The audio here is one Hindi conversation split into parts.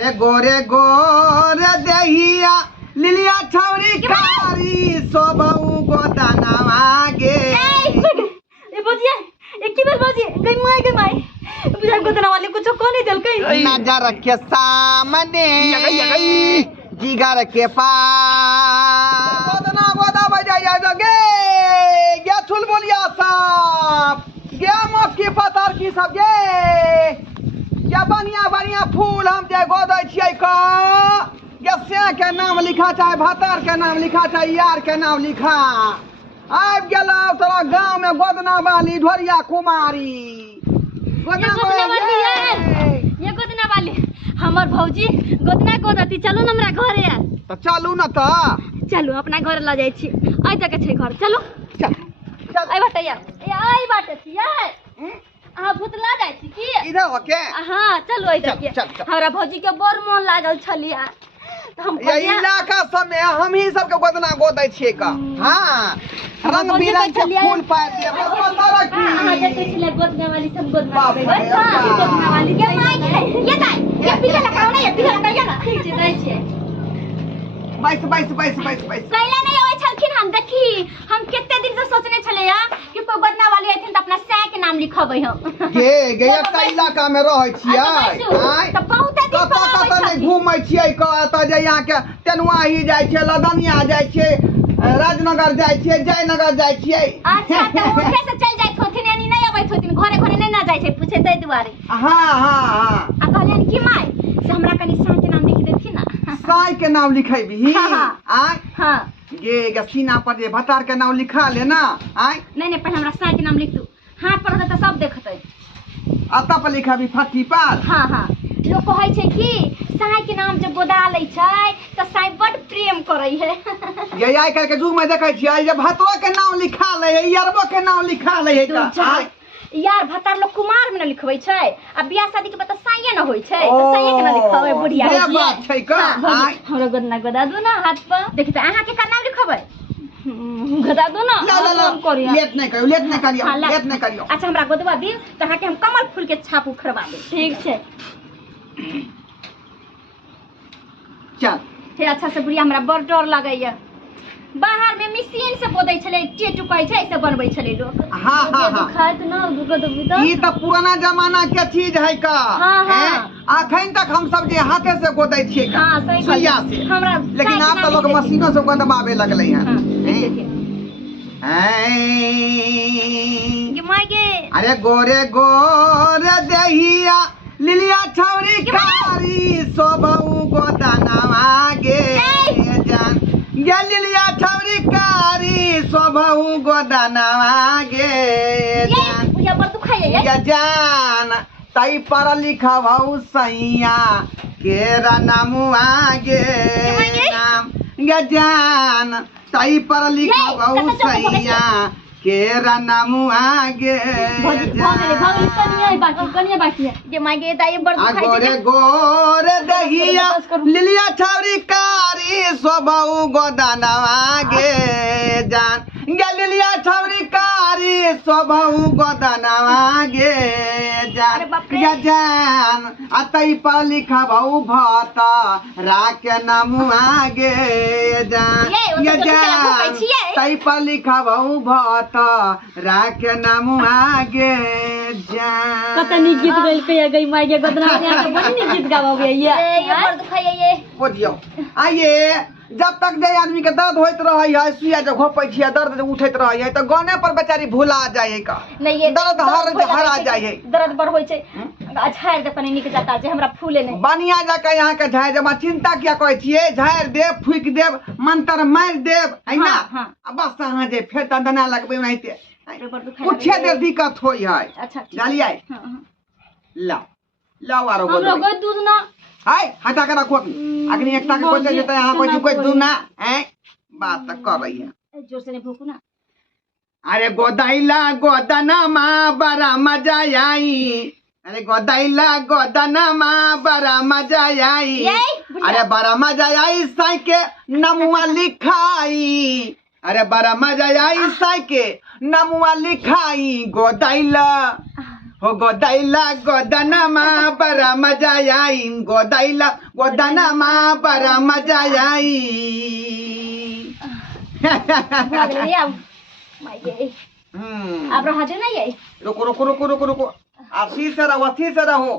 अरे गोरे गोरे देहिया लिलिया छौरी कारी सोबऊ गोदानवा गे ए बजिए एक की बार बजिए गई माई बुझा गोदना वाले कुछ को नहीं चल गई नजर के सामने जिगर के पास गोदना गोदा बजाया गे गे चुलबुलिया साहब गे मक्की पतार की सब गे क्या बढ़िया बढ़िया फूल हम जे गोदै छियै का से के नाम लिखा चाहे भातार के नाम लिखा चाहे यार के नाम लिखा आबि गेलौ तोरा गांव में गोदना वाली ढोरिया कुमारी ये गोदना वाली हमर भौजी गोदना गोदती चलो न हमरा घरे यार तो चलू न त चलू अपना घर ल जाय छी आइ तक छै घर चलो चल चल आइ बाटे यार ए आइ बाटे छी यार आ भूतला जाय छी की इधर होके हां चलो आइ तक हमरा भौजी के बड़ मन लागल छलिया ये इलाका सब में हम ही सब के गोदना गोदै छियै का हां रंग बिरंग के फूल पार दिया बस पता रखी हां जते छले गोदना वाली सब गोदना गोदना वाली के माई ये दाई ये पीछे लगाओ ना ये पीछे लगाइए ना ठीक छै दै छै बैस कैला नहीं होय छलखिन हम देखी हम केते दिन से सोचने छले या कि कोई गोदना वाली आइथिन त अपना सै के नाम लिखबै हम गे एकटा इलाका में रहै छियै हां त बहुत दिन कत नहीं घूमै छियै क त जे यहाँ के तेनुआही जाय छै लदनिया जाय छै राजनगर जाय छियै जयनगर जाय छियै अच्छा त ओथे से चल जाइत होथिन यानी नहीं अबैत होथिन घरे घरे नहीं ना जाय छै पूछे तै दुआरे हां आ कहलियन कि माय से हमरा कनी साई के नाम लिख देथिन ना साई के नाम लिखैबी आय हां गे गसीना पर जे भतार के नाम लिखा ले ना आय नहीं पहले हमरा साई के नाम लिख दू हाथ पर त सब देखतै अता पर लिखाबी फट्टी पर हां लोग कहै छै कि साई के नाम जब गोदा लै छै त साई बड प्रेम करै है ये आइ काल्हि के युग में देखै छियै जे भतरो के नाम लिखा ले है यारबो के नाम लिखा ले है त यार भतार लोग कुमार में न लिखबै छै आ बियाह शादी के बाद साईए न होय छै त साईए के न लिखबै बुढ़िया ये बात छै का हमरा गोदना गोदा दो ना हाथ पर देखि त अहाँ के का नाम लिखबै गोदा दो ना लेट नहीं करियो अच्छा हमरा गोदवा दी त अहाँ के हम कमल फूल के छाप उखड़वा दे ठीक छै चल फिर अच्छा से बुढ़िया हमरा बड़ डर लगैया बाहर में मशीन से बोदै छले टेटू कहै छै ऐसे बनबै छले लोग हां खाइत न गोद बिदा ई त पुराना जमाना के चीज है का अखन तक हम सब जे हाथे से गोदै छियै का सुइया से हमरा लेकिन अब त लोग मशीनों से गोदबावे लगलै हैं ये माय गे अरे गोरे गोरे देहिया लिलिया छौरी कारी सोबऊ गोदानवा गे जान गे लिलिया छौरी कारी सोबऊ गोदानवा गे जान या पर तू खाइए या जान तई पर लिखबऊ सैया केरा नामुआ गे नाम गे जान तई पर लिखबऊ सैया केरा नामुआ गे कनिया बाकी है जे माय गे दाई बड़ दुखाई गोरे गोरे दहिया लिलिया छौरी कारी सोबऊ गोदानवा गे जान गे लिलिया छौरी कारी सोबऊ गोदानवा गे जान अतई पर लिखबऊ भत राके नामुआ गे जान तई पर लिखबऊ भत राके नामुआ गे जान कतनी गीत गइल के गई माय गे गोदना में बड़ी गीत गावे ये बड़ दुखाई ये बुझियो आइए जब तक जे आदमी के दर्द होइत रहै है सुइया जब घोपै छियै दर्द उठैत रहै है त गाने पर बेचारी भुला जाय है का नहीं ये दर्द हरा जाय है दर्द बड़ होय छै झाड़ दे कनी निक जाता जे हमरा फूले नहीं बनिया जाके यहाँ के झाड़ जब चिंता किया कहै छियै झाड़ देब फूक देब मंत्र मार देब है ना बस अहाँ जे फेर दंदना लगबै ओनाइते कुछ देर दिक्कत होय है अच्छा डालिए लाओ आरो हमरा गो दूध ना हाय हटा के रखो अग्नि एकटा के कोइ जेतै यहाँ कोइ दूध ना हैं बात कर रही है जोर से नहीं भूकू ना अरे गोदाइला गोदना माँ बड़ा मजा आई अरे गोदाइला गोदना माँ बड़ा मजा आई अरे बड़ा मजा आई साई के नमुआ लिखाई अरे बड़ा मजा आई साई के नमुआ लिखाई गोदाइला हो गोदैला गोदनमा बड़ा मजा आई गोदैला गोदनमा बड़ा मजा आई भाग ले अब माये अब रहा दे ना ये रुको रुको रुको रुको रुको असी से रहो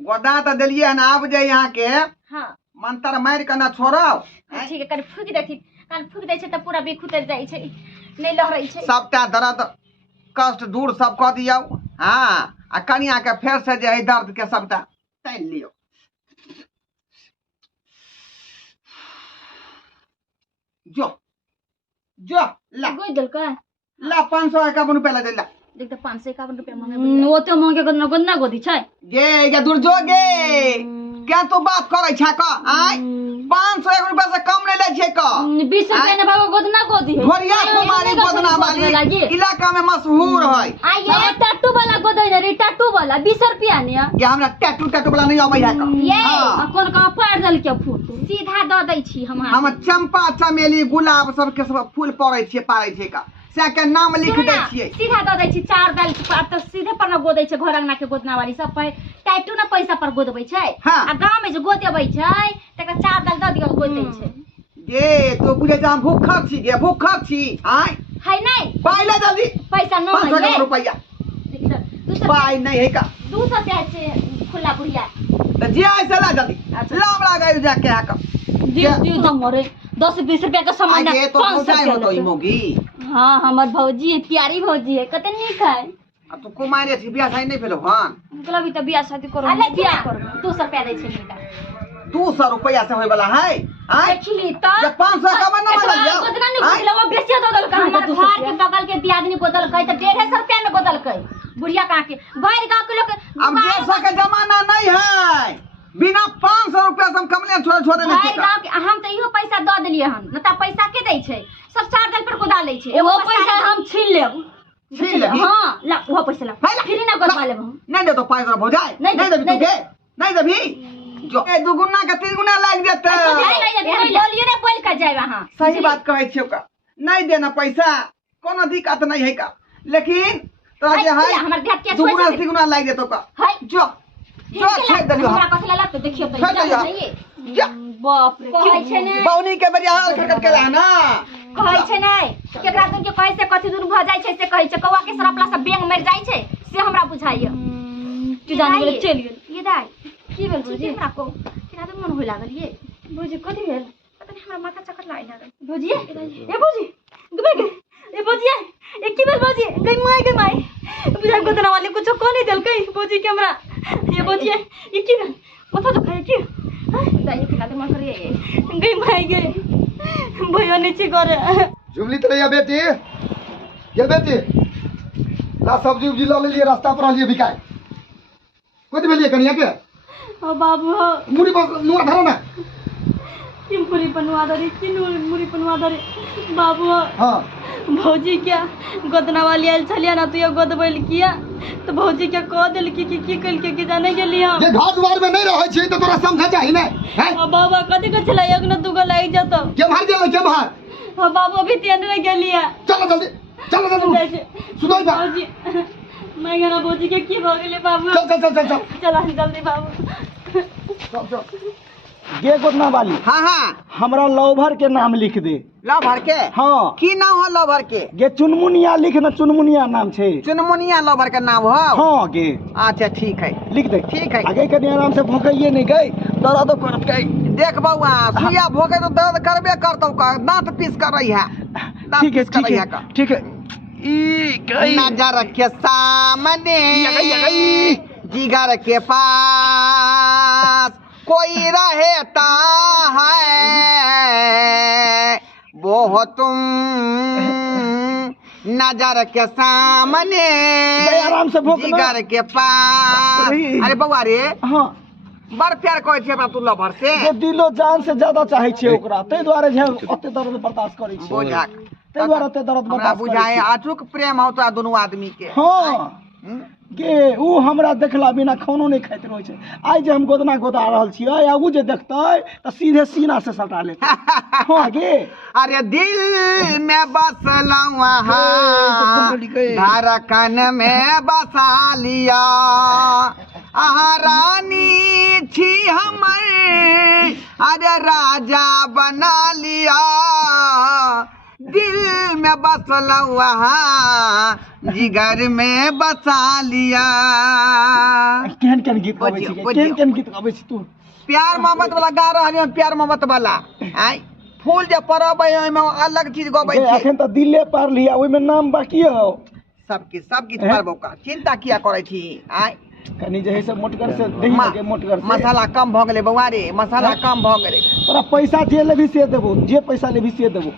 गोदा तो दिलिए ना आप जाए यहाँ के हां मंत्र मार के ना छोड़ो ठीक है कल फूक देखी कल फूक दै छै त पूरा बेख उतर जाई छै नहीं लहरै छै सबटा दर्द कष्ट दूर सब कह दियो हाँ आ कनिया के फेर से जे है दर्द के सबटा तैल लियो जो जो ला गोई दल का ला 551 रुपया ला दे ला देख त 551 रुपया मांगे वो तो मांगे गन्ना गोदी छै गे दूर जो गे क्या तो बात करे छा का आय 501 रुपया से कम नहीं ले छे का 20 रुपया ने बाबा गोदना गोदी है घोरिया कुमारी गोदना वाली इलाका में मशहूर है आइए टैटू वाला गोदै रे टैटू वाला 20 रुपया ने क्या हमरा टैटू वाला नहीं आबै है का ये कोन का फाड़ दल के फूल सीधा द दै छी हम चंपा चमेली गुलाब सब के सब फूल पड़ै छे पारै छे का से के नाम लिख दै छियै सीधा द दै छी चार दल त सीधे पर न गोदै छै घर अंगना के गोदना वाली सब टैटू ना पैसा पर गोदबै छै आ गांव में जे गोदेबै छै तकरा चार दल द दियो गोद दै छै गे तो बुझे हम भूखा छी आय है नहीं पाइला जल्दी पैसा न है 500 रुपया पाई नहीं है का 200 से खुला बुढ़िया त जे ऐसे ला जल्दी लाम लगायो जाके आका दियो हमरे 10-20 रुपया का सामान आगे तो पहुंचाए हो तो इमोगी हां हमर भौजी है प्यारी भौजी है कते निक है अब तो कुमारी छी बियाह शादी नहीं भेलो हन मतलब भी तो बियाह शादी करो बियाह करो 200 रुपया दे छै निका 200 रुपया से होय वाला है आय देखली त ये 500 का बना वाला लिया गोदना नहीं बोलवा बेसिया दल का हमर घर के बगल के दियादनी गोदल कई त 150 रुपया में गोदल कई बुढ़िया का के भर गांव के लोग अब 150 का जमाना नहीं है बिना 500 रुपया से हम कमले छोड़े नहीं भाई गांव के हम त इहो पैसा द देलिए हम न त पैसा के दै छै सब चार दल पर गोदा लै छै वो पैसा हम छीन लेब हां ला वो पैसा ला फिर ना गोदवा लेब हम नहीं दे तो 500 हो जाए नहीं देबी तू के नहीं देबी जो ए दुगुना का तीन लाग देते बोलिए ना बोल के जाए वहां सही बात कहै छियो का नहीं देना पैसा कोनो दिक्कत नहीं है का लेकिन तोरा जे है हमर देह के दुगुना तीन लाग देतो का जो छेड़ दलियो हमरा कथला ला तो देखियो तो बाप रे कहै छै ने बौनी के बरिया हाल खटखट के रहा ना कहै छै नै केकरा दूर के कहै से कथि दूर भ जाय छै से कहै छै कौवा के सरपला से बेंग मर जाय छै से हमरा बुझाइय तू जान गेल चल गेल ये दाई की भेल बुझी हमरा को केना तो मन होय लागल ये बुझी कथि भेल पता नहीं हमरा माथा चक्कर लाग लागल बुझी ए बुझी गबे गे ए बुझी ए की भेल बुझी गई माई बुझा गोदना वाली कुछ को नहीं देल कई बुझी के हमरा ये बुझी ये की भेल माथा तो खाए की दाई केना तो मन करे गई माई गे भैया नीचे करे जुमली तो या बेटी ये बेटी ला सब्जी उब्जी ला ले लिए रास्ता पर लिए बिकाए कोथि भेलिए कनिया के ओ बाबू मुड़ी पर नुआ धरो ना कि मुड़ी बनवा दरे कि मुड़ी बनवा दरे बाबू हां भौजी क्या गोदना वाली आयल छलिया ना तू ये गोदबैल किया तो भौजी क्या कह देल की कल के जाने गेली हम जे घर द्वार में नहीं रहै छी तो तोरा समझा चाहि नै हैं ओ बाबा कथि के छला एक न दुगो लाग जतो के मार गेल के मार ओ बाबू अभी तेन में गेलिया चलो जल्दी सुनोई बा भौजी मैं गना भौजी के की भ गेले बाबू चल चला जल्दी बाबू चल गे गोदना वाली हां हमरा लवभर के नाम लिख दे लवभर के हां की नाम हो लवभर के गे चुनमुनिया लिख ना चुनमुनिया नाम छे चुनमुनिया लवभर का नाम हो हां गे अच्छा ठीक है लिख दे ठीक है आगे कनी आराम से भोकइए नहीं गई दर्द करत गई देख बउआ सुइया भोगे तो दर्द करबे करतौ का दांत पीस कर रही है ठीक है ठीक है ई गई नजर के सामने जिगर के पास कोई रहता है वो तुम नजर के सामने आराम से जिगर के पास अरे बउआ रे हां बड़ प्यार कहै छै हमरा तू लवर से जे दिलो जान से ज्यादा चाहे छै ओकरा तै द्वारे जे ओते दर्द बर्दाश्त करै छै बुझाक तै द्वारे ओते दर्द हमरा बर्दाश्त बुझाए आठुक प्रेम हो तो दोनों आदमी के हां गे ऊ हमरा देखला बिना खानो नहीं खाइत रहे छै। आइ जे हम गोदना गोदा रहल छियै आ ऊ जे देखतै त सीधे सीना से सटा लेतै। हां गे अरे दिल में बसला वहाँ धड़कन में बसा लिया रानी थी हमर अरे राजा बना लिया दिल में बसला वहाँ जिगर में बसा लिया। केहन केहन गीत गाबै छी केहन केहन गीत गाबै छी तू? प्यार मोहब्बत वाला गा रहल हन, प्यार मोहब्बत वाला आई फूल जे परबै ओइमे अलग चीज गबै छी। एखन त दिले पार लिया ओइमे नाम बाकी हो। सब किछ पारबो का चिंता किया करै छी? आई कनी जे है से मोटगर से दही लगे मोटगर से मसाला कम भ गेलै बौआ रे, मसाला कम भ गेलै। तोरा पैसा जे लेबी से देबो, जे पैसा लेबी से देबो।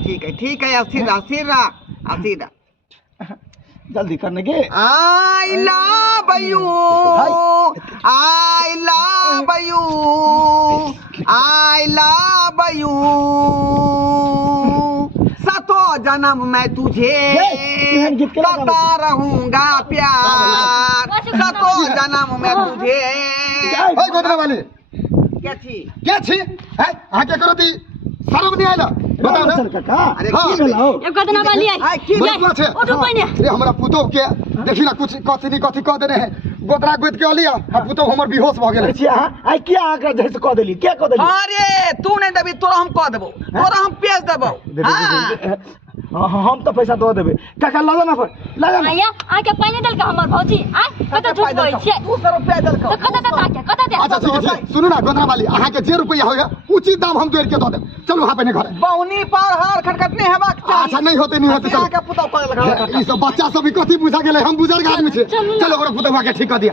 ठीक है अस्थिर रह जल्दी करने गे। I love you I love you I love you सतो जन्म मैं तुझे करता रहूंगा प्यार सतो जन्म मैं तुझे। ओए गोदना वाली क्या छी हैं आके करो ती शर्म नहीं आइला बताओ ना काका अरे हाँ। की भेलै? एक गोदना वाली आई की बड़का छे उठो पहिने। रे हमरा पुतो के देखी ना कुछ कथी कह देने है गोदरा गोद के अलिया पुतो हमर बेहोश भ गेल छी। आइ किया आकरा जैसे कह देली क्या कह देली? अरे तू नहीं देबी तोरा हम कह देबो, तोरा हम पेश देबो। हम तो पैसा दो देबे काका लगा ना लगा ना आया आके पहिने दल के हमर भौजी आ कत झूठ कहै छै। 200 रुपया देलकौ तो कत दे कत दे? अच्छा ठीक है सुनो ना गोदरा वाली अहाँ के जे रुपया होगा उचित दाम हम जोड़ के दो देब। चलो वहां पे नहीं घर बौनी पर हार खटखटने हेबाक चाही। अच्छा नहीं होते चलो के पुतौ कर लगा ई सब बच्चा सब भी कथी बुझा गेले हम बुजुर्ग आदमी छे। चलो ओकरा पुतवा के ठीक कर दिया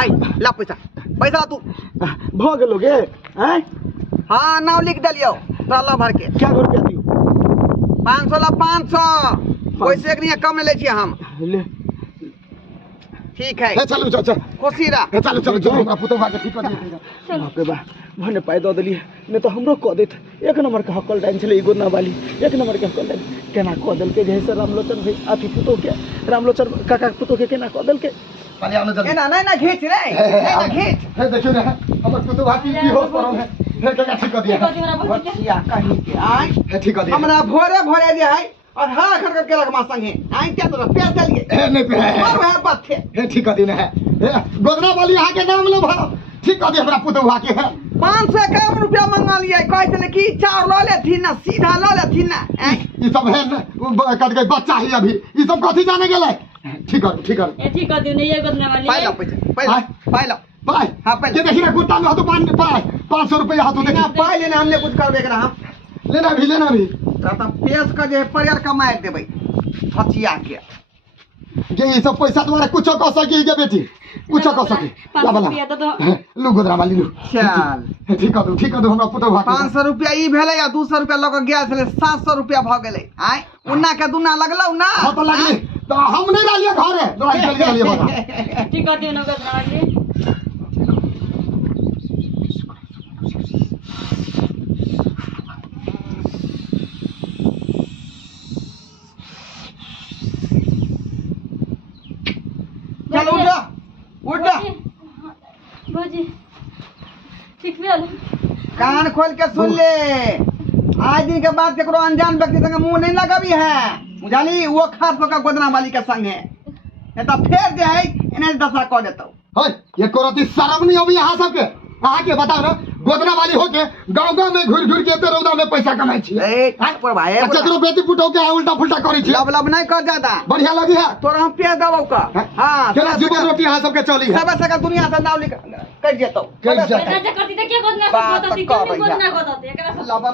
आई ला पैसा तू भ गेलो गे हैं। हां नाम लिख देलियो तोरा ला भर के क्या रुपया दियो? 500 ला 500 वैसे एक नहीं कम ले छी हम। ले ठीक है ए चलो चल खुशी रह चलो हमरा पुतवा के ठीक कर दिया। बाप रे बा भने पाइ दो देली नहीं तो हमरो कह देत। एक नंबर के हकल डाइन छले गोदना वाली एक नंबर के हकल डाइन केना कह देल के जैसे रामलोचन भाई अथी पुतो के रामलोचन काका पुतो के केना कह देल के? पानी आनो जल्दी ना घीच रे ना घीच हे देखियो ना हमर पुतवा की होश परल है हे केना ठीक कर दिया बचिया कहीं के आई हे ठीक कर दिया हमरा भोरे जे है और हां खटखट केलक मा संगे आई क्या तो पैर चलिए हे नहीं पे और है बात थे हे ठीक कर दिया है गोदना वाली अहाँ के नाम लो भाव ठीक कर दिया हमरा पुतवा के है 551 रुपया मंगा लिया कह चले कि चार लो लेथिन ना सीधा लो लेथिन ना ई सब है न कद के बच्चा ही अभी ई सब कथी जाने गेले ठीक कर ए ठीक कर दियो ने ये गोदना वाली पाई लो पाई लो पाई हां पाई ये देखिए गुत्ता में तो 500 रुपया हाथों ना देखिए पाई लेना हमने कुछ करबे करा हम लेना भी तो पेश का जे परियर का मार देबै फचिया के जे ई सब पैसा तुम्हारा कुछ कह सकी के बेटी कुछ कह सकी ला बला लू गोदरा वाली लू चल ठीक कर दो हमरा पुतवा 500 रुपया ई भेलै या 200 रुपया लग गया छले 700 रुपया भ गेलै आय उन्ना के दुना लगलौ ना हां तो लगले तो हम नहीं रहलिए घरे लड़ाई चल गेलिए बता ठीक कर दियो ना गोदना वाली चल उठ जा भौजी ठीक भेल कान खोल के सुन ले आज दिन के बाद केकरो अनजान व्यक्ति संग मुंह नहीं लगाबी है बुझाली वो खास पका गोदना वाली के संग है नहीं तो फिर जे है इन्हें दशा कह देतौ होय ये कोरती शर्म नहीं होबी यहाँ सबके अहाँ के बताओ ना गोदना वाली होके गांव में घुर के रौदा में पैसा कमाई छी पर भाई चक्रो बेटी पुटो के उल्टा फुल्टा करी छी लब नहीं कर ज्यादा बढ़िया लगी है तोरा हम पे दबौ का हां केना जीवन रोटी यहाँ सबके चली है सब से दुनिया से नाम लिख कट जेतौ कट जेतौ। करती त के गोदना से गोदती गोदना गोदते एकरा लबर